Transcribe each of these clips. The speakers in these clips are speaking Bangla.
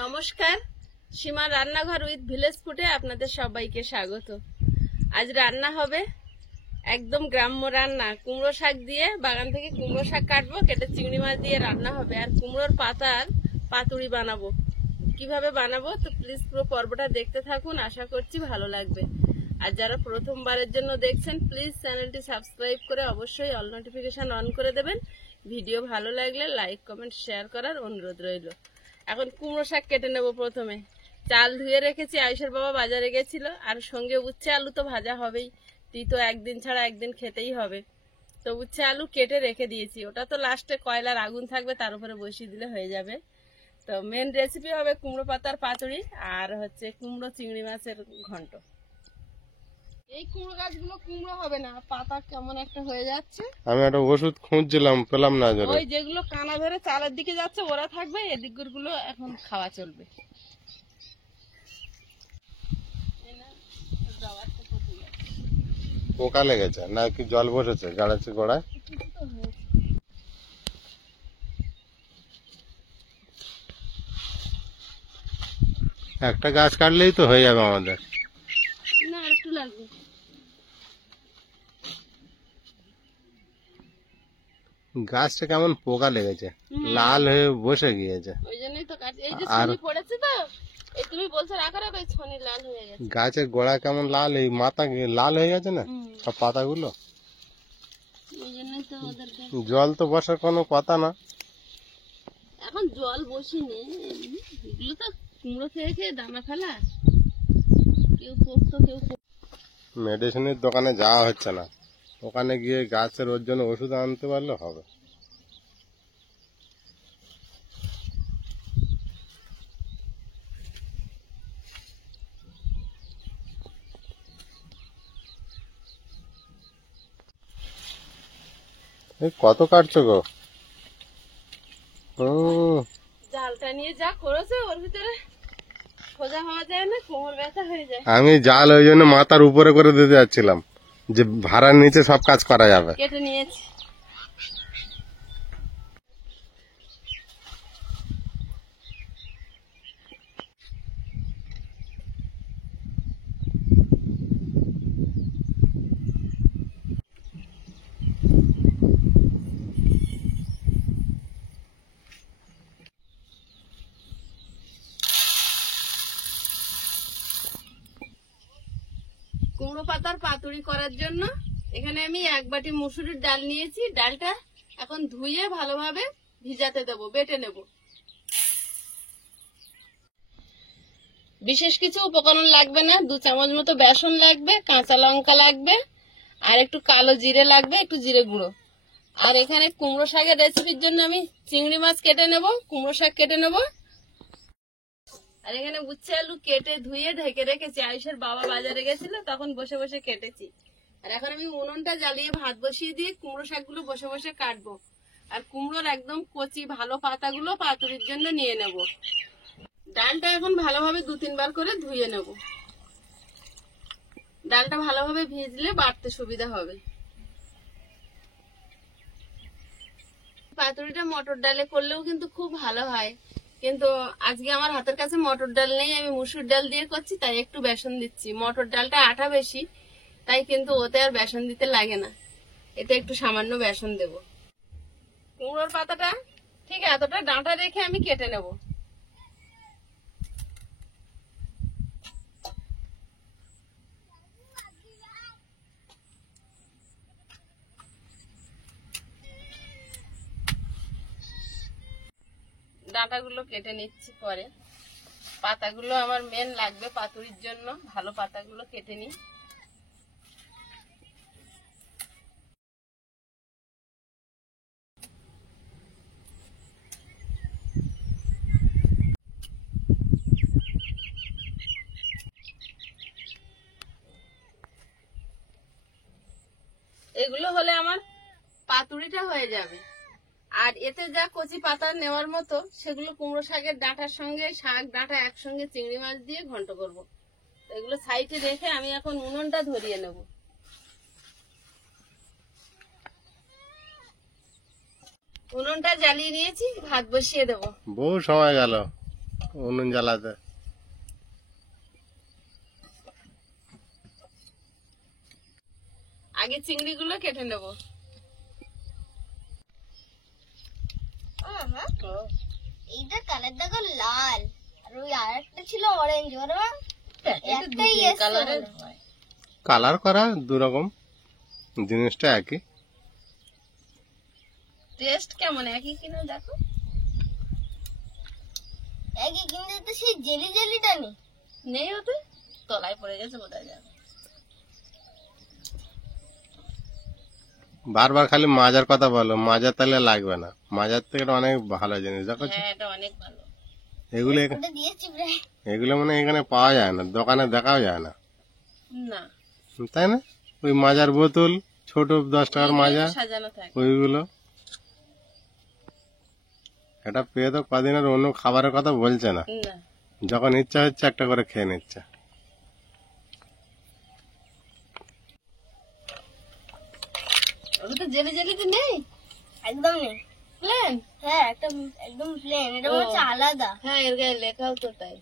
নমস্কার, সীমা রান্নাঘর উইথ ভিলেজ ফুডে আপনাদের সবাইকে স্বাগত। আজ রান্না হবে একদম গ্রাম্য রান্না, কুমড়ো শাক দিয়ে। বাগান থেকে কুমড়ো শাক কাটবো, কেটে চিংড়ি মাছ দিয়ে রান্না হবে। আর কুমড়োর পাতার পাতুড়ি বানাবো। কিভাবে বানাবো তো প্লিজ পুরো পর্বটা দেখতে থাকুন, আশা করছি ভালো লাগবে। আর যারা প্রথমবারের জন্য দেখছেন প্লিজ চ্যানেলটি সাবস্ক্রাইব করে অবশ্যই অল নোটিফিকেশন অন করে দেবেন। ভিডিও ভালো লাগলে লাইক কমেন্ট শেয়ার করার অনুরোধ রইল। এখন কুমড়ো শাক কেটে নেব। প্রথমে চাল ধুয়ে রেখেছি, আয়ুষের বাবা বাজারে গেছিল। আর সঙ্গে উচ্ছে আলু তো ভাজা হবেই, তো একদিন ছাড়া একদিন খেতেই হবে। তো উচ্ছে আলু কেটে রেখে দিয়েছি, ওটা তো লাস্টে কয়লার আগুন থাকবে তার উপরে বসিয়ে দিলে হয়ে যাবে। তো মেন রেসিপি হবে কুমড়ো পাতার পাতুড়ি আর হচ্ছে কুমড়ো চিংড়ি মাছের ঘন্ট। এই কুমড়ো গাছগুলো কুমড়ো হবে না, পাতা কেমন একটা হয়ে যাচ্ছে। আমি একটা ওষুধ খুঁজছিলাম, পেলাম না। ওই যেগুলো কানা ধরে চালের দিকে যাচ্ছে ওরা থাকবে, এদিক গুলো এখন খাওয়া চলবে। পোকা লেগেছে না কি জল বসেছে গাড়াচ্ছে গোড়ায়? একটা গাছ কাটলেই তো হয়ে যাবে আমাদের। না একটু লাগবে। গাছটা কেমন পোকা লেগেছে, লাল হয়ে বসে গিয়েছে। ওই জন্যই তো কাটছি। এই যে ছনি পড়েছে তো, এই তুমি বলছো রাখো রাখো, এই ছনি লাল হয়ে গেছে। গাছের গোড়া কেমন লাল, এই মাথা লাল হয়ে গেছে না সব পাতাগুলো। ওই জন্যই তো ওদেরকে জল তো বসার কোনো কথা না। এখন জল বসিনি, এগুলো তো কুমড়ো খেয়ে খেয়ে দানা ফেলা। কেউ পোক্ত কেউ মেডিসিনের দোকানে যাওয়া হচ্ছে না, ওখানে গিয়ে গাছের ওর জন্য ওষুধ আনতে পারলে হবে। কত কাটছো গো? জালটা নিয়ে যা করেছে ওর ভিতরে সোজা হওয়া যায় না, কোমর ব্যথা হয়ে যায়। আমি জাল ওই জন্য মাথার উপরে করে দিতে যাচ্ছিলাম, যে ভাড়ার নিচে সব কাজ করা যাবে। কেটে নিয়েছি। কুমড়ো পাতার পাতুড়ি করার জন্য এখানে আমি 1 বাটি মুসুরির ডাল নিয়েছি। ডালটা এখন ধুয়ে ভালোভাবে ভিজাতে দেবো, বেটে নেব। বিশেষ কিছু উপকরণ লাগবে না, 2 চামচ মতো বেসন লাগবে, কাঁচা লঙ্কা লাগবে, আর একটু কালো জিরে লাগবে, একটু জিরে গুঁড়ো। আর এখানে কুমড়ো শাকের রেসিপির জন্য আমি চিংড়ি মাছ কেটে নেব, কুমড়ো শাক কেটে নেব। আর এখানে উচ্ছে আলু কেটে ধুয়ে ঢেকে রেখেছি, আয়ুষের বাবা বাজারে গেছিল তখন বসে বসে কেটেছি। আর এখন আমি উনুনটা জ্বালিয়ে ভাত বসিয়ে দিয়ে কুমড়ো শাকগুলো বসে বসে কাটবো। আর কুমড়োর একদম কচি ভালো পাতাগুলো পাতুরির জন্য নিয়ে নেব। ডালটা এখন ভালোভাবে 2-3 বার করে ধুয়ে নেব। ডালটা ভালোভাবে ভিজলে বাটতে সুবিধা হবে। পাতুরিটা মটর ডালে করলেও কিন্তু খুব ভালো হয়, কিন্তু আজকে আমার হাতের কাছে মটর ডাল নেই, আমি মুসুর ডাল দিয়ে করছি, তাই একটু বেসন দিচ্ছি। মটর ডালটা আঠা বেশি, তাই কিন্তু ওতে আর বেসন দিতে লাগে না, এতে একটু সামান্য বেসন দেব। কুমড়োর পাতাটা ঠিক এতটা ডাঁটা রেখে আমি কেটে নেব। ডাঁটাগুলো কেটে নিচ্ছি পরে। পাতাগুলো আমার মেন লাগবে পাতুরির জন্য, ভালো পাতাগুলো কেটে নিই। এগুলো হলে আমার পাতুড়িটা হয়ে যাবে। আর এতে যা কচি পাতা নেওয়ার মতো সেগুলো কুমড়ো শাকের ডাঁটার সঙ্গে শাক ডাঁটা একসঙ্গে চিংড়ি মাছ দিয়ে ঘন্ট করব। এগুলো সাইডে রেখে আমি এখন উনুনটা ধরিয়ে নেব। উনুনটা জ্বালিয়ে নিয়েছি, ভাত বসিয়ে দেব। বহু সময় গেল উনুন জ্বালাতে। আগে চিংড়িগুলো কেটে নেব। এইটা কালার দেখো লাল, আর ওই আরেকটা ছিল অরেঞ্জ। ওর একটাই কালারের কালার করা দুরকম, জিনিসটা একই। টেস্ট কেমন একই কিনা দেখো। একই, কিন্তু তো সেই জেলি জেলিটা নেই। নেই, ওতে তলায় পড়ে গেছে বোধহয় যাবে। বারবার খালি মাজার কথা বলো, মাজার তাহলে লাগবে না। মাজার থেকে এটা অনেক ভালো জিনিস দেখো। হ্যাঁ, এটা অনেক ভালো। এগুলো ওটা দিয়েছি প্রায়। এগুলো মানে এখানে পাওয়া যায় না, দোকানে দেখাও যায় না, না, তাই না? ওই মাজার বোতল, ছোট 10 টাকার মাজা, সাজানো থাকে। ওইগুলো। এটা পেয়ে তো কদিন আর অন্য খাবারের কথা বলছে না, না, যখন ইচ্ছা হচ্ছে একটা করে খেয়ে নিচ্ছে। ওটা তো জেলি জেলিতে নেই, একদম নেই, প্লেন। হ্যাঁ একটা একদম প্লেন। এটা মনে হচ্ছে আলাদা। হ্যাঁ, এর গায়ে লেখাও তো তাই।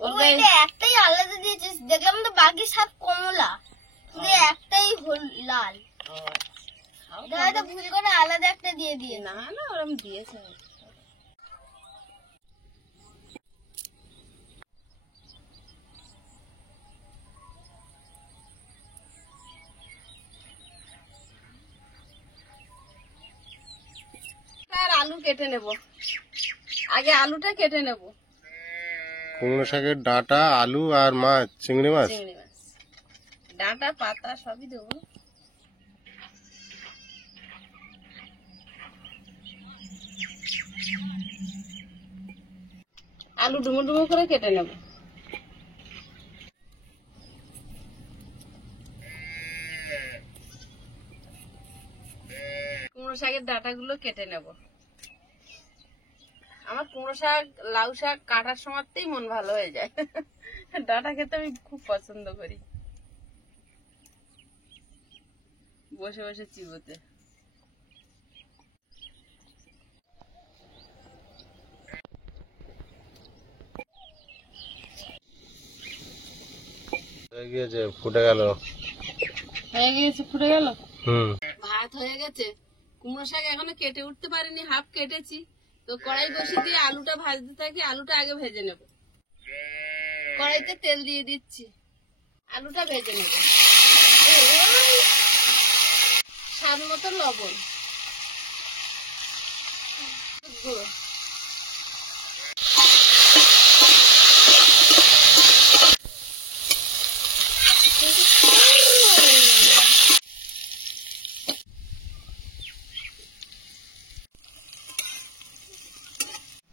ওর ও, গায়ে এটা একটাই আলাদা দিয়েছিস, দেখলাম তো বাকি সব কমলা, কিন্তু একটাই লাল। এটা হয়তো ভুল করে আলাদা একটা দিয়ে দিয়ে। না না, ওরম দিয়েছে। আর আলু কেটে নেব। আগে আলুটা কেটে নেব। কুমড়ো শাকের ডাঁটা, আলু আর মাছ, চিংড়ি মাছ। চিংড়ি মাছ, ডাঁটা পাতা সবই দেবো। আলু ডুমো ডুমো করে কেটে নেব। কুমড়ো শাকের ডাঁটাগুলো কেটে নেব। আমার কুমড়ো শাক লাউ শাক কাটার সময়তেই মন ভালো হয়ে যায়। ডাঁটা খেতে আমি খুব পছন্দ করি, বসে বসে চিবোতে। হয়ে গিয়েছে, ফুটে গেল। হয়ে গেছে, ফুটে গেল। ভাত হয়ে গেছে। কুমড়ো শাক এখনো কেটে উঠতে পারিনি, হাফ কেটেছি। তো কড়াই বসিয়ে দিয়ে আলুটা ভাজতে থাকি। আলুটা আগে ভেজে নেব। কড়াইতে তেল দিয়ে দিচ্ছি, আলুটা ভেজে নেব। স্বাদ মতো লবণ, গুঁড়ো।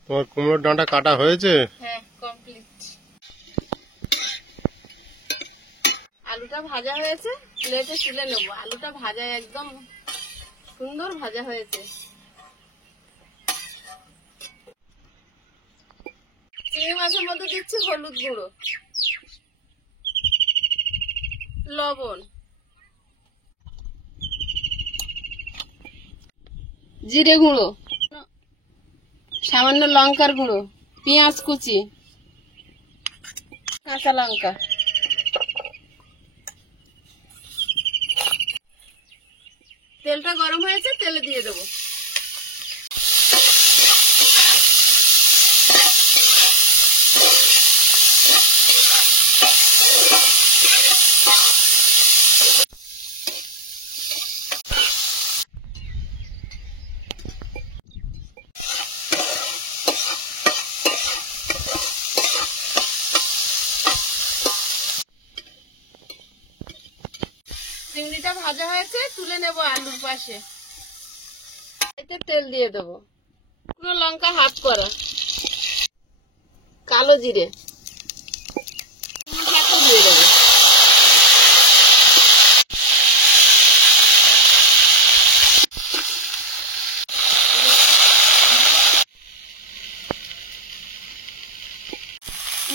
তোমার কুমড়োর ডাঁটা কাটা হয়েছে? হ্যাঁ, কমপ্লিট। আলুটা ভাজা হয়েছে, প্লেটে তুলে নেবো। আলুটা ভাজা একদম সুন্দর ভাজা হয়েছে। চিংড়ি মাছের মধ্যে দিচ্ছি হলুদ গুঁড়ো, লবণ, জিরে গুঁড়ো, সামান্য লঙ্কার গুঁড়ো, পেঁয়াজ কুচি, কাঁচা লঙ্কা। তেলটা গরম হয়েছে, তেলে দিয়ে দেবো। চিংড়িটা ভাজা হয়েছে, তুলে নেব আলুর পাশে। এতে তেল দিয়ে দেবো। শুকনো লঙ্কা হাফ করা, কালো জিরে দিয়ে দেবো।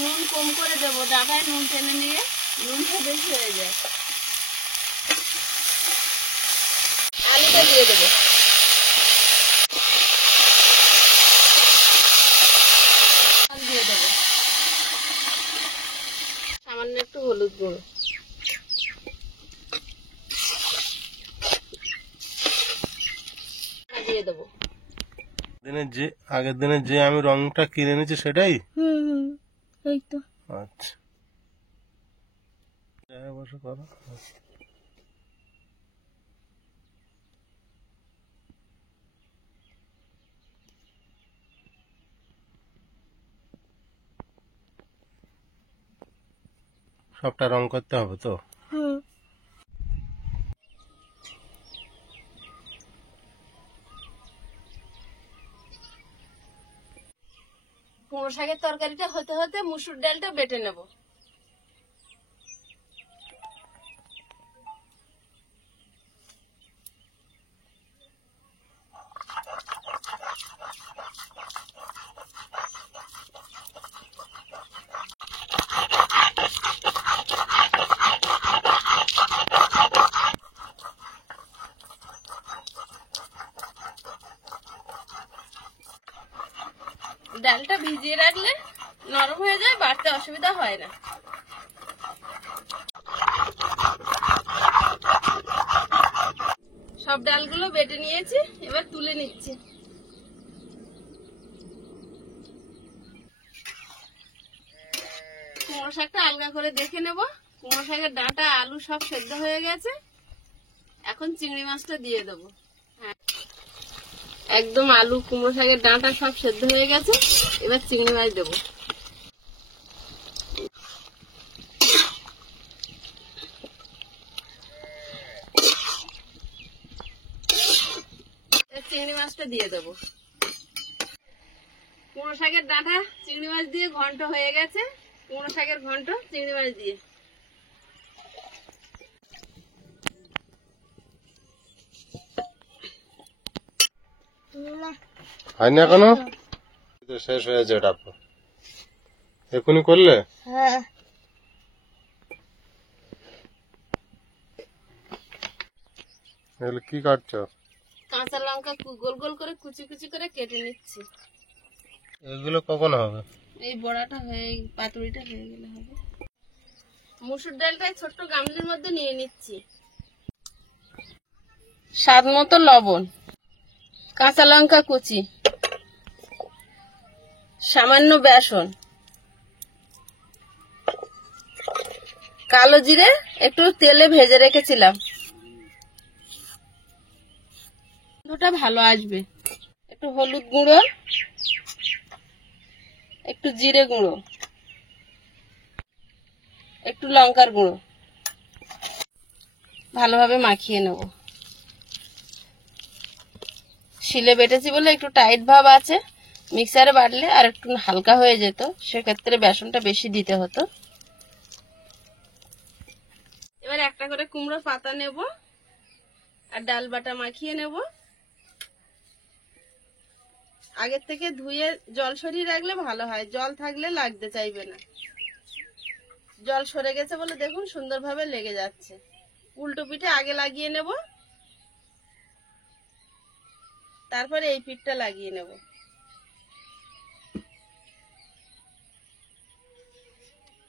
নুন কম করে দেবো, ডাটায় নুন টেনে নিয়ে নুনটা বেশি হয়ে যায়। আলুটা দিয়ে দেবো, দিয়ে দেবো সামান্য একটু হলুদ গুঁড়ো, দিয়ে দেবো। আগের দিনে যে আমি রংটা কিনে নিয়েছি সেটাই। এই তো আচ্ছা, বসে করো। সবটা রং করতে হবে তো? কুমড়ো শাকের তরকারিটা হতে হতে মুসুর ডালটা বেটে নেব। ডালটা ভিজিয়ে রাখলে নরম হয়ে যায়, বাড়তে অসুবিধা হয় না। সব ডালগুলো বেটে নিয়েছি, এবার তুলে নিচ্ছি। কুমড়ো শাকটা আলগা করে দেখে নেব। কুমড়ো শাকের ডাঁটা আলু সব সেদ্ধ হয়ে গেছে। এখন চিংড়ি মাছটা দিয়ে দেবো। হ্যাঁ, একদম আলু কুমড়ো শাকের ডাঁটা সব সেদ্ধ হয়ে গেছে। এবার চিংড়ি মাছ দেবো। চিংড়ি মাছটা দিয়ে দেবো। কুমড়ো শাকের ডাঁটা চিংড়ি মাছ দিয়ে ঘন্ট হয়ে গেছে। কুমড়ো শাকের ঘন্ট চিংড়ি মাছ দিয়ে। হয়নি এখনো? শেষ হয়েছে এটা, এখনই করলে? হ্যাঁ এগুলো কি কাটছো? কাঁচা লঙ্কা গোল গোল করে কুচি কুচি করে কেটে নিচ্ছি। এগুলো কখন হবে? এই বড়াটা হয়ে, পাতুরিটা হয়ে গেলে হবে। মুসুর ডালটাই ছোট্ট গামলির মধ্যে নিয়ে নিচ্ছি। স্বাদ মতো লবণ, কাঁচা লঙ্কা কুচি, সামান্য বেসন, কালো জিরে একটু তেলে ভেজে রেখেছিলাম, ওটা ভালো আসবে। একটু হলুদ গুঁড়ো, একটু জিরে গুঁড়ো, একটু লঙ্কার গুঁড়ো, ভালোভাবে মাখিয়ে নেব। শিলে বেটেছি বলে একটু টাইট ভাব আছে, মিক্সারে বাটলে আর একটু হালকা হয়ে যেত, সেক্ষেত্রে বেসনটা বেশি দিতে হতো। এবার একটা করে কুমড়ো পাতা নেব আর ডাল বাটা মাখিয়ে নেব। আগের থেকে ধুয়ে জল সরিয়ে রাখলে ভালো হয়, জল থাকলে লাগতে চাইবে না। জল সরে গেছে বলে দেখুন সুন্দরভাবে লেগে যাচ্ছে। উল্টো পিঠে আগে লাগিয়ে নেব, তারপরে এই পিঠটা লাগিয়ে নেব।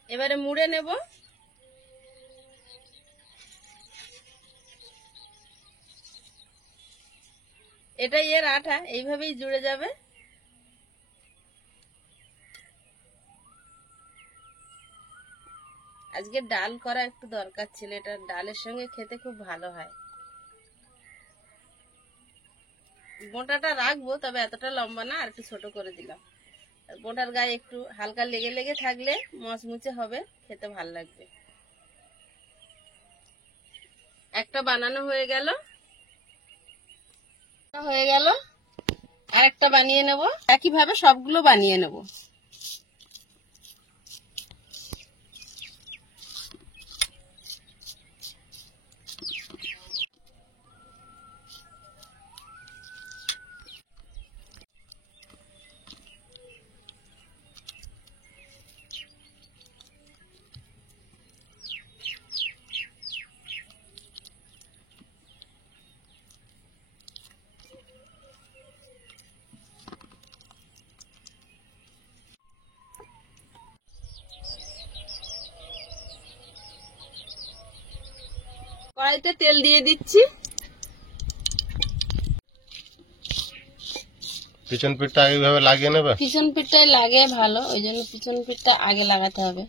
এবারে মুড়ে নেব। এটাই এর আঠা, এইভাবেই জুড়ে যাবে। আজকে ডাল করা একটু দরকার ছিল, এটা ডালের সঙ্গে খেতে খুব ভালো হয়। বোঁটাটা রাখবো, তবে এতটা লম্বা না, আর একটু ছোট করে দিলাম। বোঁটার গায়ে একটু হালকা লেগে লেগে থাকলে মচমুচে হবে, খেতে ভালো লাগবে। একটা বানানো হয়ে গেল, আর একটা বানিয়ে নেব। একইভাবে সবগুলো বানিয়ে নেব। কড়াইতে তেল দিয়ে দিচ্ছি। পিছন পিঠটা এইভাবে লাগিয়ে নেবে। পিছন পিঠটাই লাগে ভালো, ওই জন্য পিছন পিঠটা আগে লাগাতে হবে।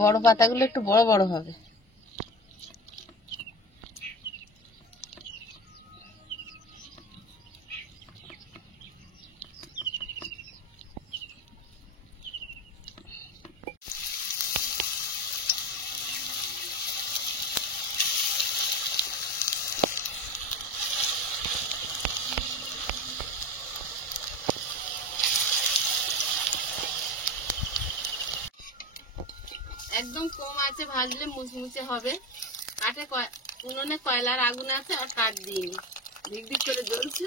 বড় পাতাগুলো একটু বড় বড় হবে। একদম কম আছে ভাজলে মুচমুচে হবে। কাঠে উনুনে কয়লার আগুন আছে আর কাঠ দিইনি, ধিক করে জ্বলছে।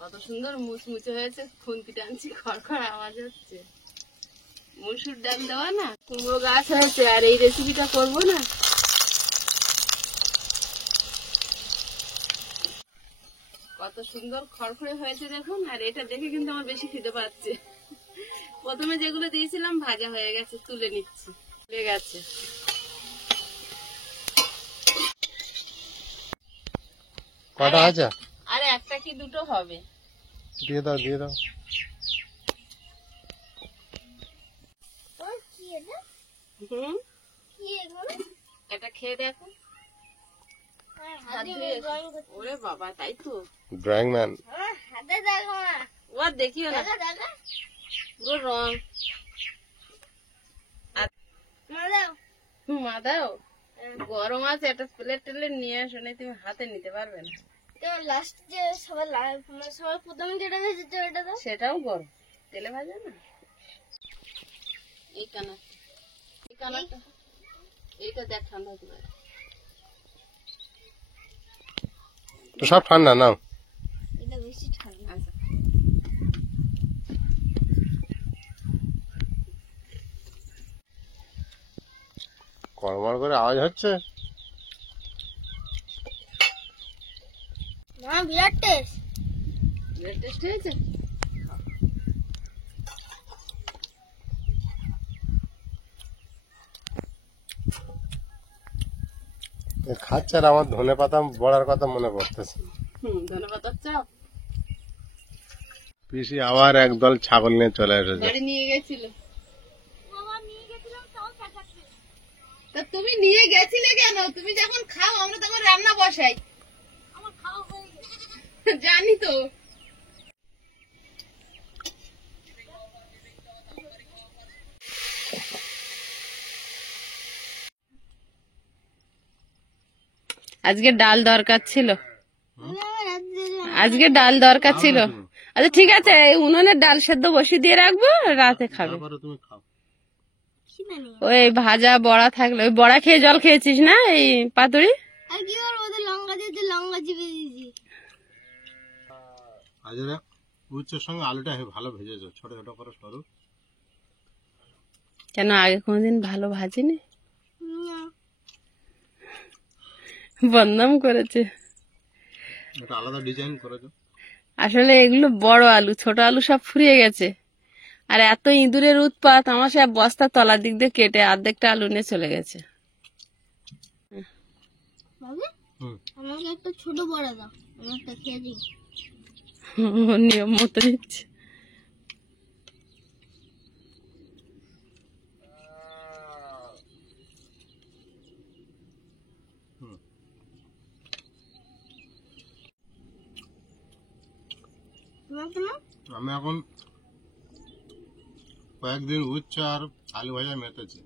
কত সুন্দর মুচমুচে হয়েছে, খুন্তি টানছি খড়খড় আওয়াজ হচ্ছে। মসুর ডাল দেওয়া না, কুমড়ো গাছ হয়েছে, আর এই রেসিপিটা করবো না। কত সুন্দর খড়খড়ে হয়েছে দেখুন। আর এটা দেখে কিন্তু আমার বেশি খিদে পাচ্ছে। প্রথমে যেগুলো দিয়েছিলাম ভাজা হয়ে গেছে, তুলে নিচ্ছি। তুলে গেছে। কটা আছে? আর একটা কি দুটো হবে। দিয়ে দাও দিয়ে দাও। হুম, এটা খেয়ে দেখো। ওরে বাবা, তাই তো। Drawing man. হাতে দেখো না, ও আর দেখিও না, পুরো রং। মা দাও, গরম আছে, একটা প্লেট টেলে নিয়ে আসো, না তুমি হাতে নিতে পারবে না। লাস্ট যে সবাই প্রথমে যেটা ভেজেছে ওটা দাও। সেটাও গরম, তেলে ভাজা না। এই কানারটা এইটা দেখ, ঠান্ডা হতে পারে। তো সব ঠান্ডা নাও। এটা বেশি ঠান্ডা। আচ্ছা, কড়মড় করে আওয়াজ হচ্ছে। না, বিরাট টেস্ট। টেস্ট হয়েছে। খাচ্ছে আর আমার ধনে পাতা বড়ার কথা মনে পড়তেছে। ধন্যবাদ। চাপ পিসি আবার একদল ছাগল নিয়ে চলে এসেছে। গাড়ি নিয়ে গেছিল। তা তুমি নিয়ে গেছিলে কেন? তুমি যখন খাও আমরা তখন রান্না বসাই। জানি তো। আজকে ডাল দরকার ছিল, আজকে ডাল দরকার ছিল। আচ্ছা ঠিক আছে, উনুনে ডাল সেদ্ধ বসিয়ে দিয়ে রাখবো, রাতে খাবে। তুমি খাও। ওই ভাজা বড়া থাকলে, ওই বড়া খেয়ে জল খেয়েছিস না এই পাতুরি? আর কি করবো, ওদের লঙ্কা দিয়েছে, লঙ্কা চিপে দিয়েছি। আজরা উচ্চের সঙ্গে আলুটা ভালো ভেজেছো, ছোট ছোট করে সরু। কেন আগে কোনোদিন ভালো ভাজিনি? বদনাম করেছে। এটা আলাদা ডিজাইন করেছো। আসলে এগুলো বড় আলু, ছোট আলু সব ফুরিয়ে গেছে। আর এত ইঁদুরের উৎপাত, আমার সে বস্তা তলার দিক দিয়ে কেটে অর্ধেকটা আলু নিয়ে চলে গেছে। আমাকে একটা ছোট বড়া দাও, আমি একটা খেয়ে দিই। নিয়ম মতো দিচ্ছে। আমি এখন কয়েকদিন উচ্ছে আর আলু ভাজা মেতেছি।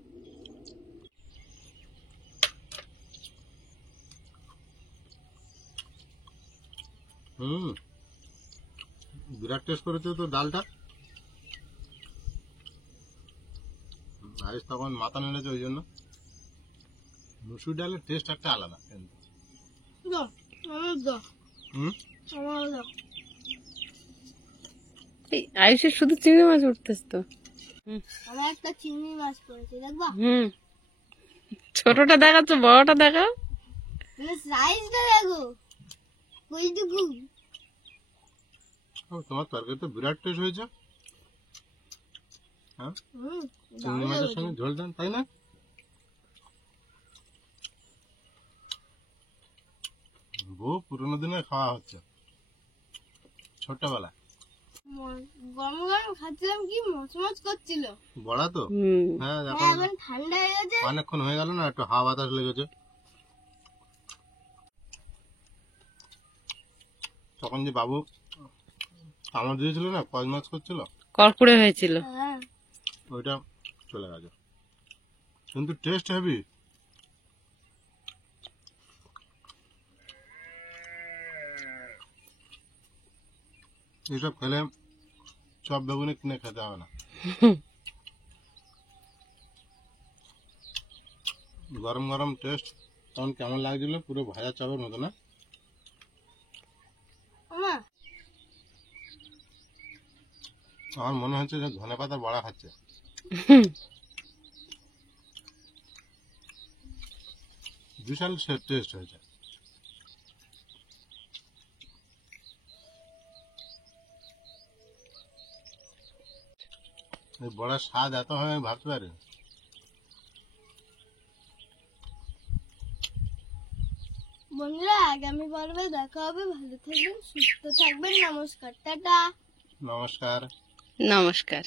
বিরাট টেস্ট করেছে তো ডালটা। আজ তখন মাথা নেড়েছে, ওই জন্য। মুসুর ডালের টেস্ট একটা আলাদা। আমার দাও, হুম আমার দাও। এই আয়ুষের শুধু চিংড়ি মাছ উঠতেছ তো। আমার একটা চিংড়ি মাছ পড়েছে দেখবা, হুম, ছোটটা দেখাচ্ছ, বড়টা দেখাও। সাইজটা দেখো ওইটুকু। তোমার তরকারি তো বিরাট টেস্ট হয়েছে। হ্যাঁ, হুম, চিংড়ি মাছের সঙ্গে ঝোল দেন, তাই না? বহু পুরোনো দিনের খাওয়া হচ্ছে ছোটবেলা। গরম গরম খাচ্ছিলাম, কি মচমচ করছিল। বড়া তো হুম, হ্যাঁ, হ্যাঁ, এখন এখন ঠান্ডা হয়ে গেছে। অনেকক্ষণ হয়ে গেল না, একটু হাওয়া বাতাস লেগেছে। তখন যে বাবু কামড় দিয়েছিল না, কয় মাছ করছিল, কড়কুড়ে হয়েছিল। হ্যাঁ, ওইটা চলে গেছে, কিন্তু টেস্ট হেভি। এসব খেলে চপ বেগুনি কিনে খেতে হবে না, গরম গরম টেস্ট। তখন কেমন লাগছিল, পুরো ভাজা চপের মতো না? আমা, আমার মনে হচ্ছে যে ধনে পাতার বড়া খাচ্ছে। বিশাল টেস্ট হয়েছে। এই বড়ার স্বাদ এত হয় আমি ভাবতে পারি। বন্ধুরা আগামী পর্বে দেখা হবে। ভালো থাকবেন, সুস্থ থাকবেন। নমস্কার, টাটা। নমস্কার। নমস্কার।